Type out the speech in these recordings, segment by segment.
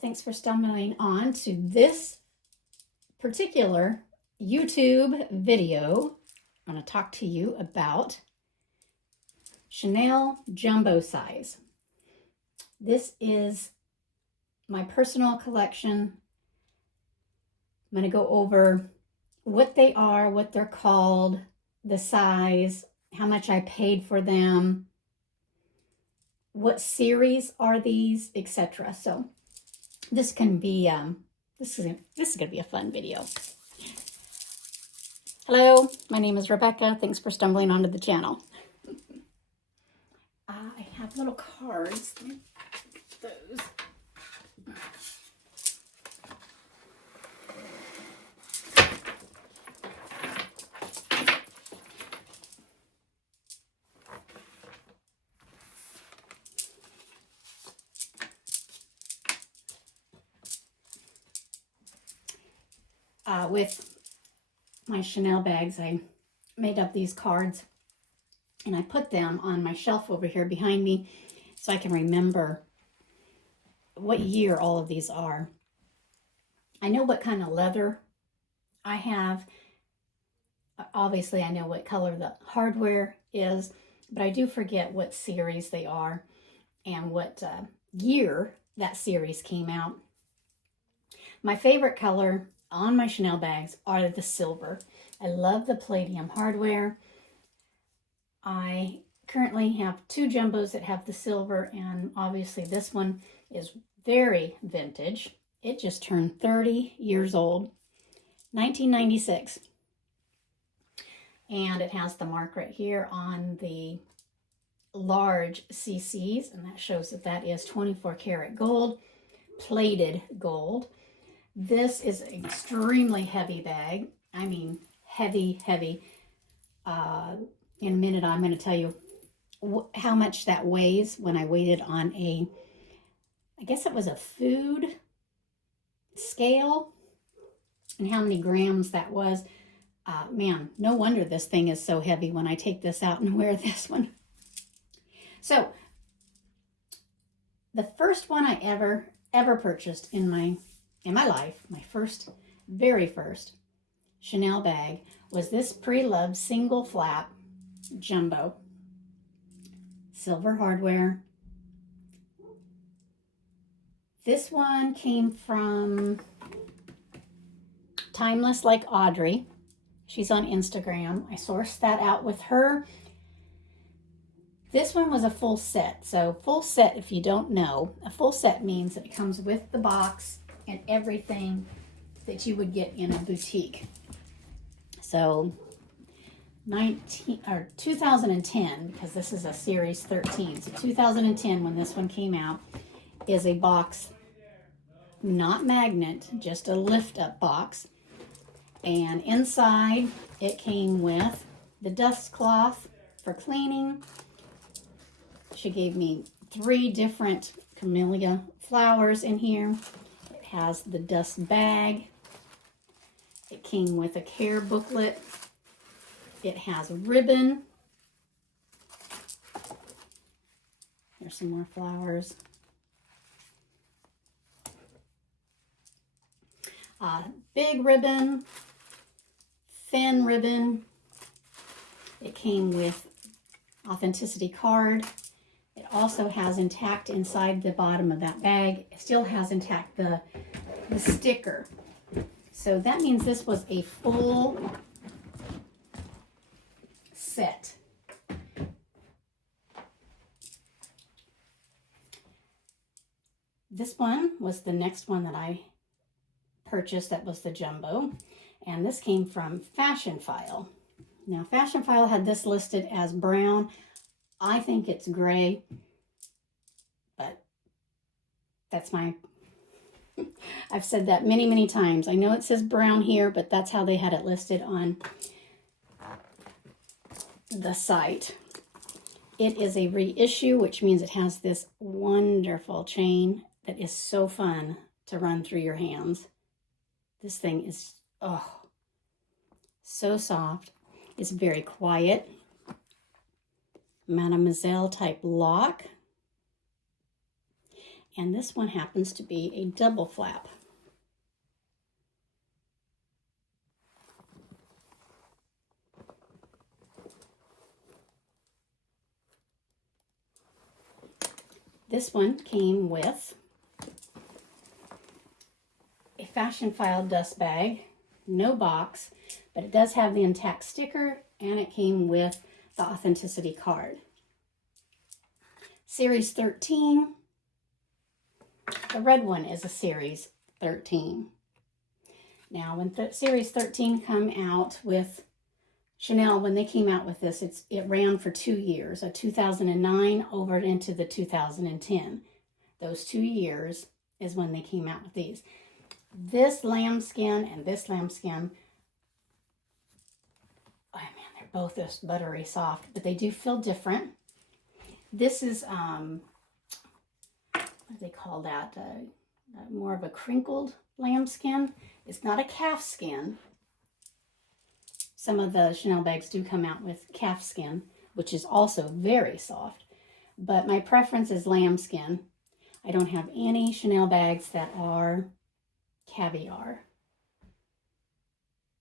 Thanks for stumbling on to this particular YouTube video. I'm going to talk to you about Chanel Jumbo Size. This is my personal collection. I'm going to go over what they are, what they're called, the size, how much I paid for them, what series are these, etc. So this can be this is going to be a fun video. Hello, my name is Rebecca. Thanks for stumbling onto the channel. I have little cards. Those. With my Chanel bags, I made up these cards and I put them on my shelf over here behind me so I can remember what year all of these are. I know what kind of leather I have. Obviously, I know what color the hardware is, but I do forget what series they are and what year that series came out. My favorite color on my Chanel bags are the silver. I love the palladium hardware. I currently have two jumbos that have the silver, and obviously this one is very vintage. It just turned 30 years old, 1996. And it has the mark right here on the large CCs, and that shows that that is 24 karat gold, plated gold. This is an extremely heavy bag. I mean, heavy, heavy. In a minute, I'm going to tell you how much that weighs when I weighed it on a, I guess it was a food scale, and how many grams that was. Man, no wonder this thing is so heavy when I take this out and wear this one. So, the first one I ever purchased in my life, my very first Chanel bag, was this pre-loved single flap jumbo. Silver hardware. This one came from Timeless Like Audrey. She's on Instagram. I sourced that out with her. This one was a full set. So full set, if you don't know, a full set means that it comes with the box and everything that you would get in a boutique. So 2010, because this is a series 13. So 2010, when this one came out, is a box, not magnet, just a lift up box. And inside it came with the dust cloth for cleaning. She gave me 3 different camellia flowers in here. It has the dust bag. It came with a care booklet. It has ribbon. There's some more flowers. Big ribbon, thin ribbon. It came with authenticity card. It also has intact inside the bottom of that bag. It still has intact the sticker. So that means this was a full set. This one was the next one that I purchased. That was the jumbo, and this came from Fashion File. Now Fashion File had this listed as brown. I think it's gray, but that's my I've said that many times. I know it says brown here, but that's how they had it listed on the site. It is a reissue, which means it has this wonderful chain that is so fun to run through your hands. This thing is, oh, so soft. It's very quiet. Mademoiselle type lock. And this one happens to be a double flap. This one came with a fashion file dust bag, no box, but it does have the intact sticker, and it came with the authenticity card. Series 13. The red one is a Series 13. Now, when Series 13 come out with Chanel, when they came out with this, it ran for 2 years, a 2009 over into the 2010. Those 2 years is when they came out with these. This lambskin and this lambskin, oh man, they're both just buttery soft, but they do feel different. This is, what do they call that? More of a crinkled lambskin. It's not a calf skin. Some of the Chanel bags do come out with calf skin, which is also very soft. But my preference is lambskin. I don't have any Chanel bags that are caviar.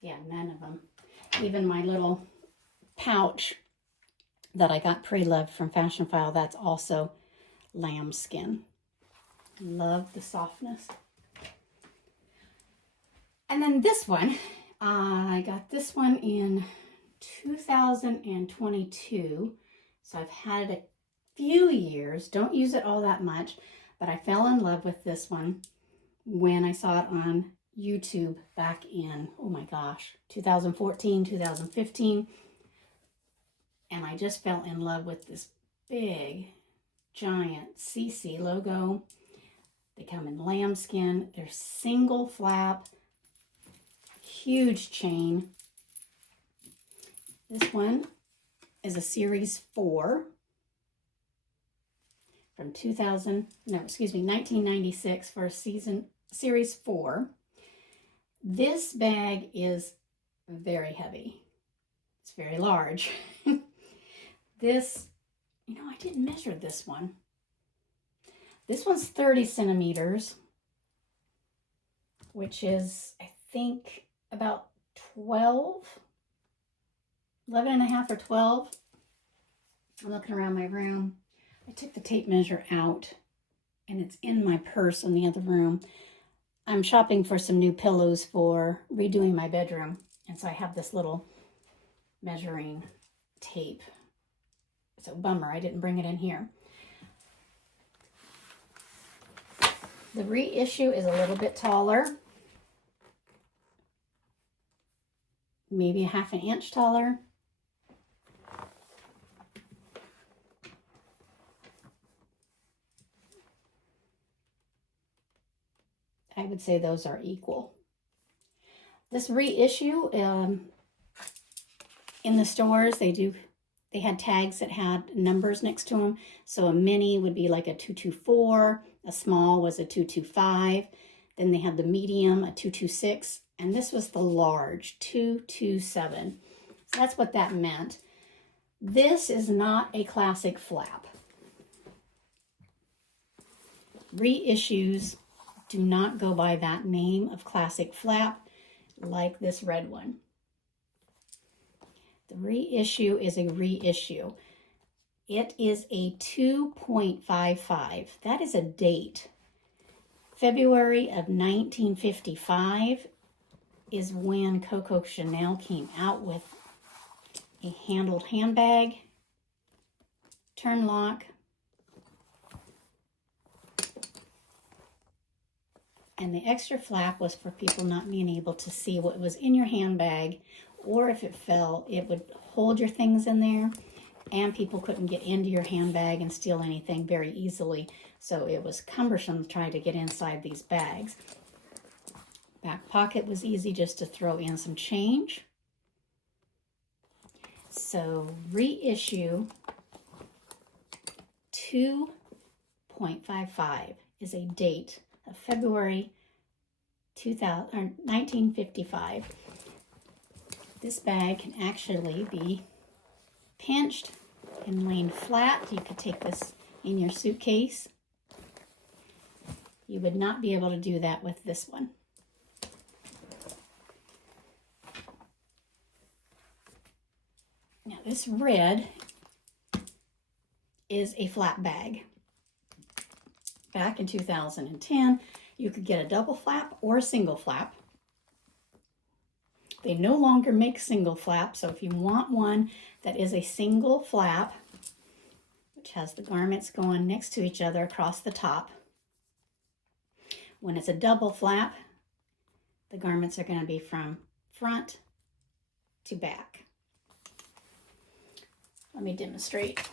Yeah, none of them. Even my little pouch that I got pre-loved from Fashion File, that's also lambskin. Love the softness. And then this one, I got this one in 2022. So I've had it a few years. Don't use it all that much, but I fell in love with this one when I saw it on YouTube back in, oh my gosh, 2014, 2015. And I just fell in love with this big, giant CC logo. They come in lambskin. They're single flap, huge chain. This one is a Series 4 from 1996 for Series 4. This bag is very heavy. It's very large. This, I didn't measure this one. This one's 30 centimeters, which is, I think, about 11 and a half or 12. I'm looking around my room. I took the tape measure out, and it's in my purse in the other room. I'm shopping for some new pillows for redoing my bedroom, and so I have this little measuring tape. So bummer, I didn't bring it in here. The reissue is a little bit taller. Maybe a half an inch taller. I would say those are equal. This reissue, in the stores, they had tags that had numbers next to them. So a mini would be like a 224, a small was a 225, then they had the medium, a 226, and this was the large, 227. So that's what that meant. This is not a classic flap. Reissues do not go by that name of classic flap like this red one. The reissue is a reissue. It is a 2.55. That is a date. February of 1955 is when Coco Chanel came out with a handled handbag, turn lock, and the extra flap was for people not being able to see what was in your handbag, or if it fell, it would hold your things in there, and people couldn't get into your handbag and steal anything very easily. So it was cumbersome to try to get inside these bags. Back pocket was easy just to throw in some change. So reissue 2.55 is a date of February 1955. This bag can actually be pinched and laid flat. You could take this in your suitcase. You would not be able to do that with this one. Now this red is a flap bag. Back in 2010, you could get a double flap or a single flap. They no longer make single flap, so if you want one that is a single flap, which has the garments going next to each other across the top, when it's a double flap, the garments are going to be from front to back. Let me demonstrate.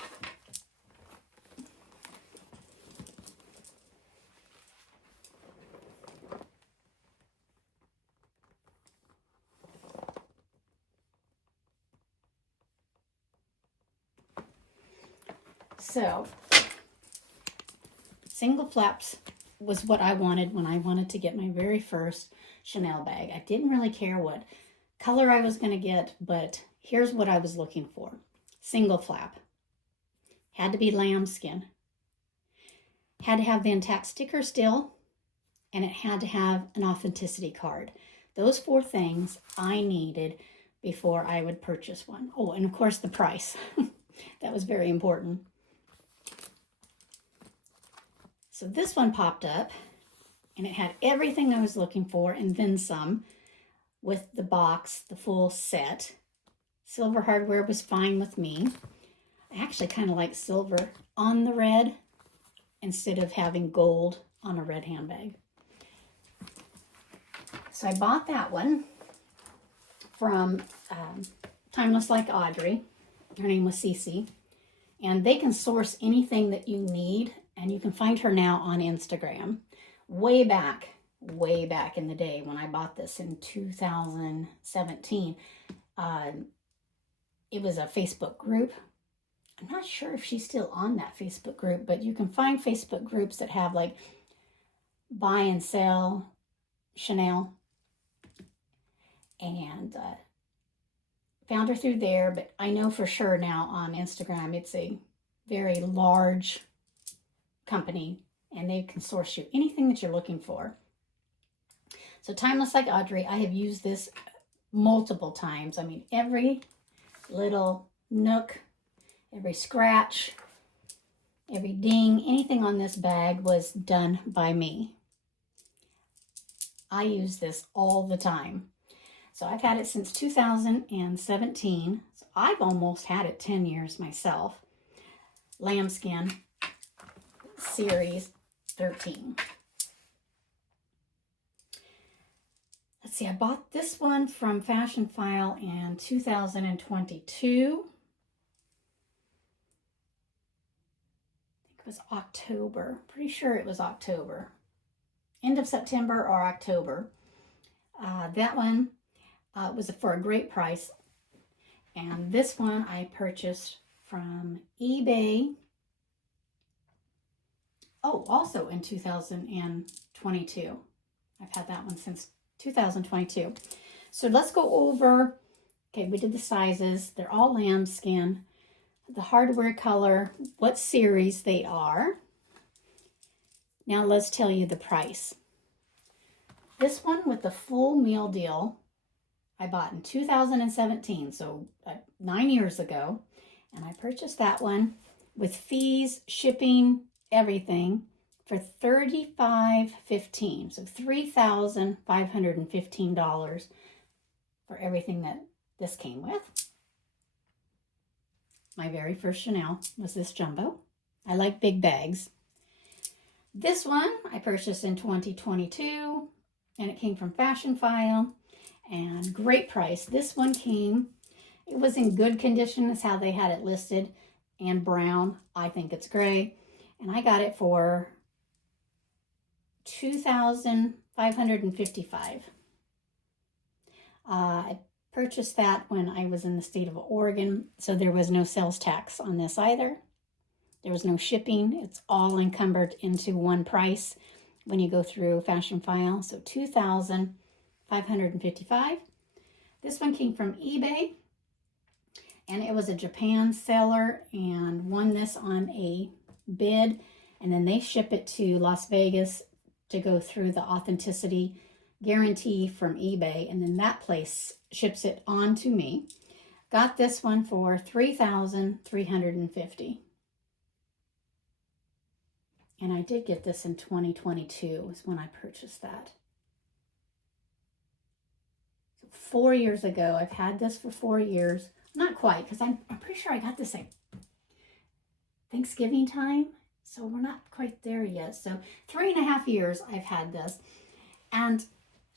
So, single flaps was what I wanted when I wanted to get my very first Chanel bag. I didn't really care what color I was going to get, but here's what I was looking for. Single flap. Had to be lambskin. Had to have the intact sticker still, and it had to have an authenticity card. Those 4 things I needed before I would purchase one. Oh, and of course the price. That was very important. So this one popped up, and it had everything I was looking for and then some, with the box, the full set. Silver hardware was fine with me. I actually kind of like silver on the red instead of having gold on a red handbag. So I bought that one from Timeless Like Audrey. Her name was Cece. And they can source anything that you need, and you can find her now on Instagram. Way back in the day when I bought this in 2017, it was a Facebook group. I'm not sure if she's still on that Facebook group, but you can find Facebook groups that have like buy and sell Chanel. And found her through there, but I know for sure now on Instagram it's a very large company, and they can source you anything that you're looking for. So Timeless Like Audrey, I have used this multiple times. I mean, every little nook, every scratch, every ding, anything on this bag was done by me. I use this all the time. So I've had it since 2017. So I've almost had it 10 years myself. Lambskin Series 13. Let's see, I bought this one from Fashion File in 2022. It was October. Pretty sure it was October. End of September or October. That one was for a great price. And this one I purchased from eBay. Oh, also in 2022. I've had that one since 2022. So let's go over, okay, we did the sizes. They're all lambskin. The hardware color, what series they are. Now let's tell you the price. This one with the full meal deal, I bought in 2017, so 9 years ago. And I purchased that one with fees, shipping, everything for $35.15. So $3,515 for everything that this came with. My very first Chanel was this jumbo. I like big bags. This one I purchased in 2022, and it came from Fashion File, and great price. This one came, it was in good condition, is how they had it listed, and brown. I think it's gray. And I got it for $2,555. I purchased that when I was in the state of Oregon, so there was no sales tax on this either. There was no shipping. It's all encumbered into one price when you go through Fashion File. So $2,555. This one came from eBay, and it was a Japan seller and won this on a bid, and then they ship it to Las Vegas to go through the authenticity guarantee from eBay, and then that place ships it on to me. Got this one for $3,350. And I did get this in 2022 is when I purchased that. So 4 years ago. I've had this for 4 years. Not quite, because I'm pretty sure I got this at Thanksgiving time. So we're not quite there yet. So 3.5 years I've had this. And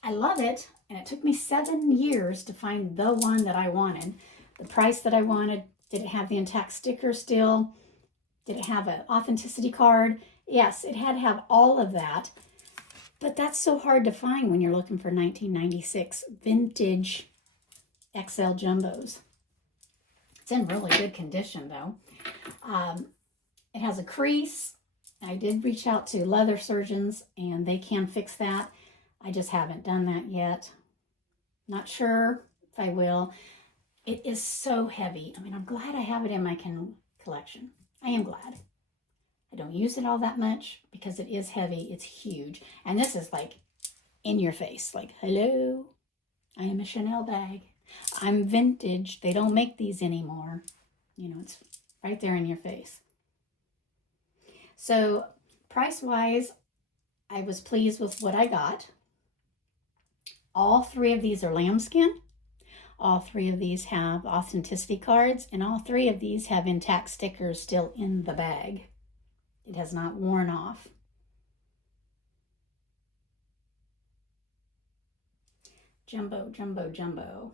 I love it. And it took me 7 years to find the one that I wanted. The price that I wanted. Did it have the intact sticker still? Did it have an authenticity card? Yes, it had to have all of that. But that's so hard to find when you're looking for 1996 vintage XL jumbos. It's in really good condition though. It has a crease. I did reach out to leather surgeons and they can fix that. I just haven't done that yet. Not sure if I will. It is so heavy. I mean, I'm glad I have it in my collection. I am glad. I don't use it all that much because it is heavy. It's huge. And this is like in your face. Like, hello, I am a Chanel bag. I'm vintage. They don't make these anymore. You know, it's right there in your face. So price-wise, I was pleased with what I got. All 3 of these are lambskin. All 3 of these have authenticity cards, and all 3 of these have intact stickers still in the bag. It has not worn off. Jumbo, jumbo, jumbo.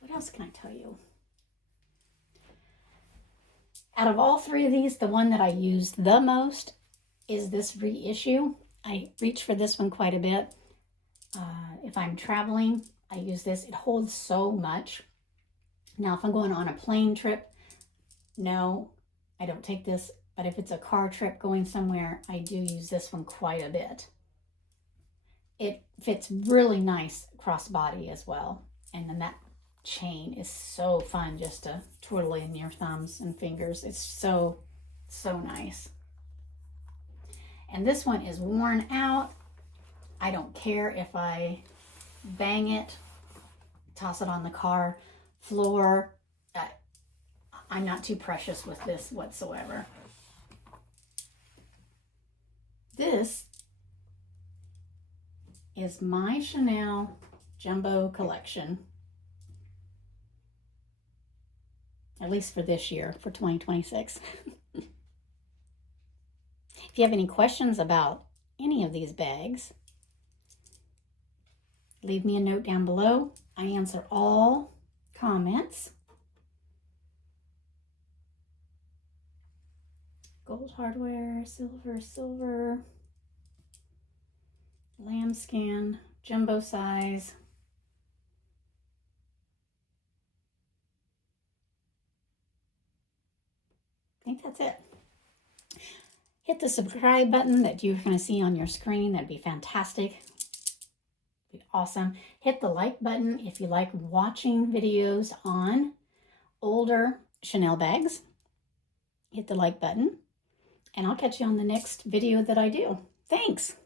What else can I tell you? Out of all 3 of these, the one that I use the most is this reissue. I reach for this one quite a bit. If I'm traveling, I use this. It holds so much. Now, if I'm going on a plane trip, no, I don't take this. But if it's a car trip going somewhere, I do use this one quite a bit. It fits really nice crossbody as well. And then that chain is so fun just to twirl in your thumbs and fingers. It's so, so nice. And this one is worn out. I don't care if I bang it, toss it on the car floor. I'm not too precious with this whatsoever. This is my Chanel Jumbo collection. At least for this year, for 2026. If you have any questions about any of these bags, leave me a note down below. I answer all comments. Gold hardware, silver, lambskin, jumbo size. I think that's it. Hit the subscribe button that you're going to see on your screen. That'd be fantastic. Be awesome. Hit the like button if you like watching videos on older Chanel bags. Hit the like button, and I'll catch you on the next video that I do. Thanks.